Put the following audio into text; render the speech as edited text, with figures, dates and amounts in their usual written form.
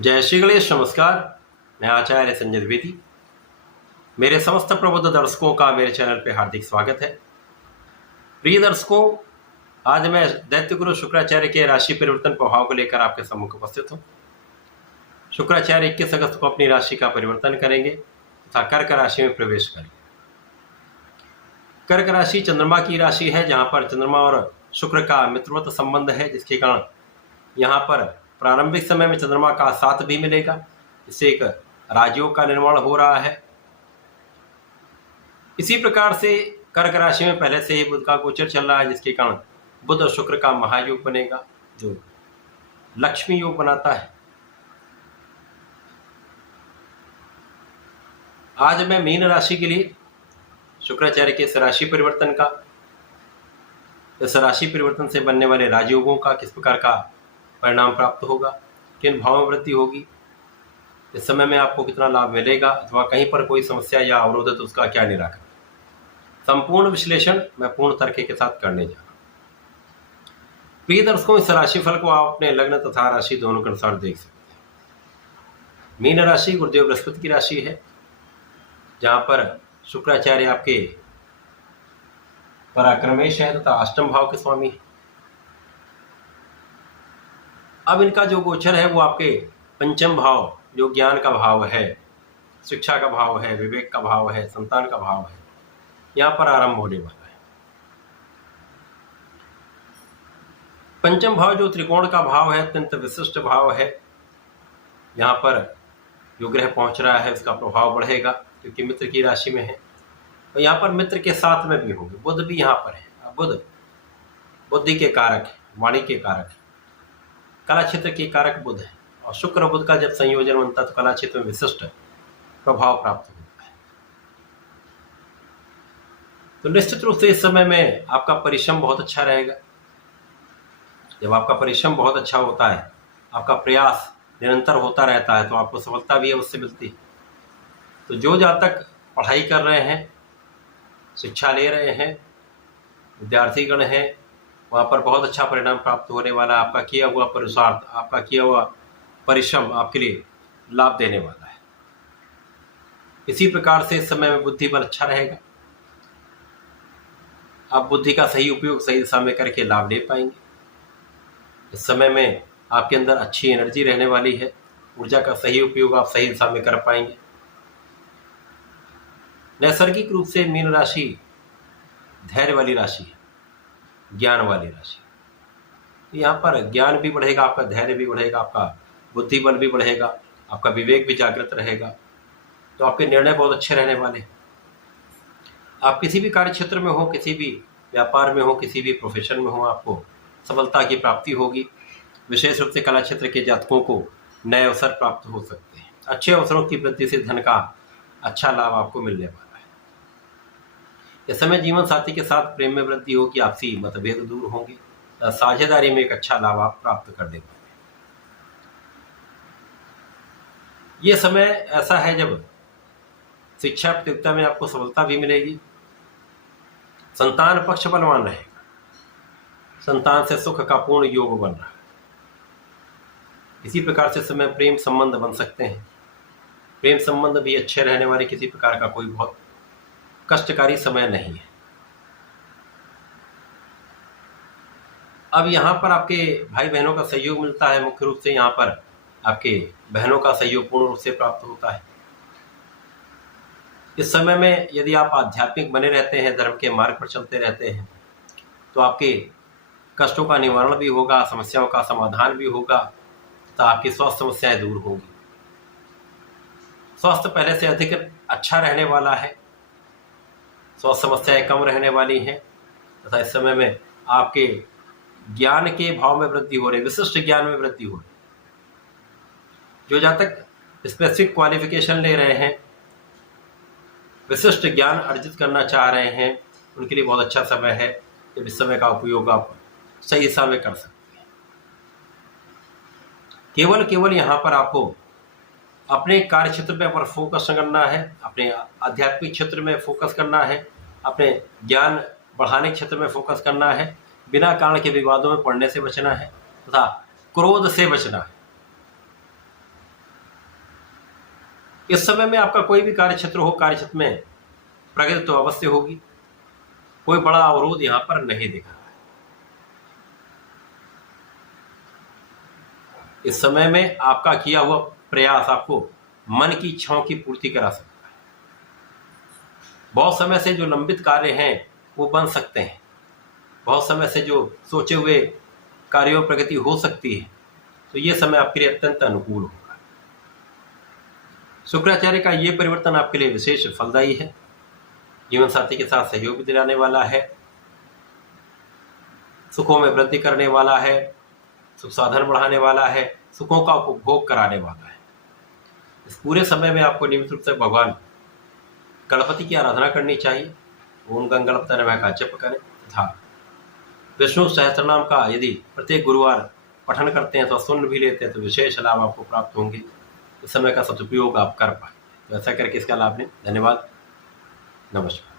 जय श्री गणेश। नमस्कार, मैं आचार्य संजय द्विवेदी। मेरे समस्त प्रबुद्ध दर्शकों का मेरे चैनल पे हार्दिक स्वागत है। प्रिय दर्शकों, आज मैं दैत्य गुरु शुक्राचार्य के राशि परिवर्तन प्रभाव को लेकर आपके सम्मुख उपस्थित हूँ। शुक्राचार्य 21 अगस्त को अपनी राशि का परिवर्तन करेंगे तथा कर्क राशि में प्रवेश करेंगे। कर्क राशि चंद्रमा की राशि है, जहाँ पर चंद्रमा और शुक्र का मित्रवत संबंध है, जिसके कारण यहाँ पर प्रारंभिक समय में चंद्रमा का साथ भी मिलेगा। इससे एक राजयोग का निर्माण हो रहा है। इसी प्रकार से कर्क राशि में पहले से ही बुध का गोचर चल रहा है, जिसके कारण बुध और शुक्र का महायोग बनेगा, जो लक्ष्मी योग बनाता है। आज मैं मीन राशि के लिए शुक्राचार्य के इस राशि परिवर्तन का, इस राशि परिवर्तन से बनने वाले राजयोगों का किस प्रकार का परिणाम प्राप्त होगा, किन भाव में वृद्धि होगी, इस समय में आपको कितना लाभ मिलेगा, अथवा कहीं पर कोई समस्या या अवरोध है तो उसका क्या निराकरण, संपूर्ण विश्लेषण मैं पूर्ण तर्क के साथ करने जा रहा हूं। प्रिय दर्शकों, इस राशिफल को आप अपने लग्न तथा राशि दोनों के अनुसार देख सकते हैं। मीन राशि गुरुदेव बृहस्पति की राशि है, जहां पर शुक्राचार्य आपके पराक्रमेश है तथा अष्टम भाव के स्वामी है। अब इनका जो गोचर है वो आपके पंचम भाव, जो ज्ञान का भाव है, शिक्षा का भाव है, विवेक का भाव है, संतान का भाव है, यहाँ पर आरंभ होने वाला है। पंचम भाव जो त्रिकोण का भाव है, अत्यंत विशिष्ट भाव है। यहाँ पर जो ग्रह पहुंच रहा है उसका प्रभाव बढ़ेगा, क्योंकि मित्र की राशि में है। और यहाँ पर मित्र के साथ में भी होंगे, बुध भी यहाँ पर है। बुध बुद्धि के कारक है, वाणी के कारक है, कला क्षेत्र के कारक बुध है। और शुक्र बुध का जब संयोजन बनता है तो कला क्षेत्र में विशिष्ट प्रभाव प्राप्त होता है। तो निश्चित रूप से इस समय में आपका परिश्रम बहुत अच्छा रहेगा। जब आपका परिश्रम बहुत अच्छा होता है, आपका प्रयास निरंतर होता रहता है, तो आपको सफलता भी अवश्य मिलती है। तो जो जातक पढ़ाई कर रहे हैं, शिक्षा ले रहे हैं, विद्यार्थीगण हैं, वहाँ पर बहुत अच्छा परिणाम प्राप्त होने वाला है। आपका किया हुआ पुरुषार्थ, आपका किया हुआ परिश्रम आपके लिए लाभ देने वाला है। इसी प्रकार से इस समय में बुद्धि बल अच्छा रहेगा। आप बुद्धि का सही उपयोग सही दिशा में करके लाभ ले पाएंगे। इस समय में आपके अंदर अच्छी एनर्जी रहने वाली है। ऊर्जा का सही उपयोग आप सही दिशा में कर पाएंगे। नैसर्गिक रूप से मीन राशि धैर्य वाली राशि है, ज्ञान वाली राशि। यहाँ पर ज्ञान भी बढ़ेगा, आपका धैर्य भी बढ़ेगा, आपका बुद्धि बल भी बढ़ेगा, आपका विवेक भी जागृत रहेगा। तो आपके निर्णय बहुत अच्छे रहने वाले। आप किसी भी कार्य क्षेत्र में हो, किसी भी व्यापार में हो, किसी भी प्रोफेशन में हो, आपको सफलता की प्राप्ति होगी। विशेष रूप से कला क्षेत्र के जातकों को नए अवसर प्राप्त हो सकते हैं। अच्छे अवसरों की वृद्धि से धन का अच्छा लाभ आपको मिलने वाला है। इस समय जीवन साथी के साथ प्रेम में वृद्धि होगी, आपसी मतभेद दूर होंगे, साझेदारी में एक अच्छा लाभ आप प्राप्त कर देंगे। ये समय ऐसा है जब शिक्षा प्रतियोगिता में आपको सफलता भी मिलेगी। संतान पक्ष बलवान रहेगा, संतान से सुख का पूर्ण योग बन रहा है। इसी प्रकार से समय प्रेम संबंध बन सकते हैं। प्रेम संबंध भी अच्छे रहने वाले, किसी प्रकार का कोई बहुत कष्टकारी समय नहीं है। अब यहाँ पर आपके भाई बहनों का सहयोग मिलता है। मुख्य रूप से यहाँ पर आपके बहनों का सहयोग पूर्ण रूप से प्राप्त होता है। इस समय में यदि आप आध्यात्मिक बने रहते हैं, धर्म के मार्ग पर चलते रहते हैं, तो आपके कष्टों का निवारण भी होगा, समस्याओं का समाधान भी होगा, तो आपकी स्वास्थ्य समस्याएं दूर होंगी। स्वास्थ्य पहले से अधिक अच्छा रहने वाला है, स्वास्थ्य समस्याएं कम रहने वाली हैं तथा इस समय में आपके ज्ञान के भाव में वृद्धि हो रही, विशिष्ट ज्ञान में वृद्धि हो रही। जो जातक स्पेसिफिक क्वालिफिकेशन ले रहे हैं, विशिष्ट ज्ञान अर्जित करना चाह रहे हैं, उनके लिए बहुत अच्छा समय है जब इस समय का उपयोग आप सही दिशा में कर सकते हैं। केवल यहाँ पर आपको अपने कार्य क्षेत्र पर फोकस करना है, अपने आध्यात्मिक क्षेत्र में फोकस करना है, अपने ज्ञान बढ़ाने क्षेत्र में फोकस करना है। बिना कारण के विवादों में पड़ने से बचना है तथा क्रोध से बचना है। इस समय में आपका कोई भी कार्य क्षेत्र हो, कार्य क्षेत्र में प्रगति तो अवश्य होगी, कोई बड़ा अवरोध यहाँ पर नहीं दिख रहा है। इस समय में आपका किया हुआ प्रयास आपको मन की इच्छाओं की पूर्ति करा सकता है। बहुत समय से जो लंबित कार्य हैं वो बन सकते हैं, बहुत समय से जो सोचे हुए कार्यों में प्रगति हो सकती है, तो ये समय आपके लिए अत्यंत अनुकूल होगा। शुक्राचार्य का ये परिवर्तन आपके लिए विशेष फलदायी है, जीवन साथी के साथ सहयोग दिलाने वाला है, सुखों में वृद्धि करने वाला है, सुख साधन बढ़ाने वाला है, सुखों का उपभोग कराने वाला है। इस पूरे समय में आपको नियमित रूप से भगवान गणपति की आराधना करनी चाहिए। ओम गंगणपतये नमः का जप करें तथा विष्णु सहस्त्रनाम का यदि प्रत्येक गुरुवार पठन करते हैं तो सुन भी लेते हैं तो विशेष लाभ आपको प्राप्त होंगे। इस समय का सदुपयोग आप कर पाए, तो ऐसा करके इसका लाभ लें। धन्यवाद, नमस्कार।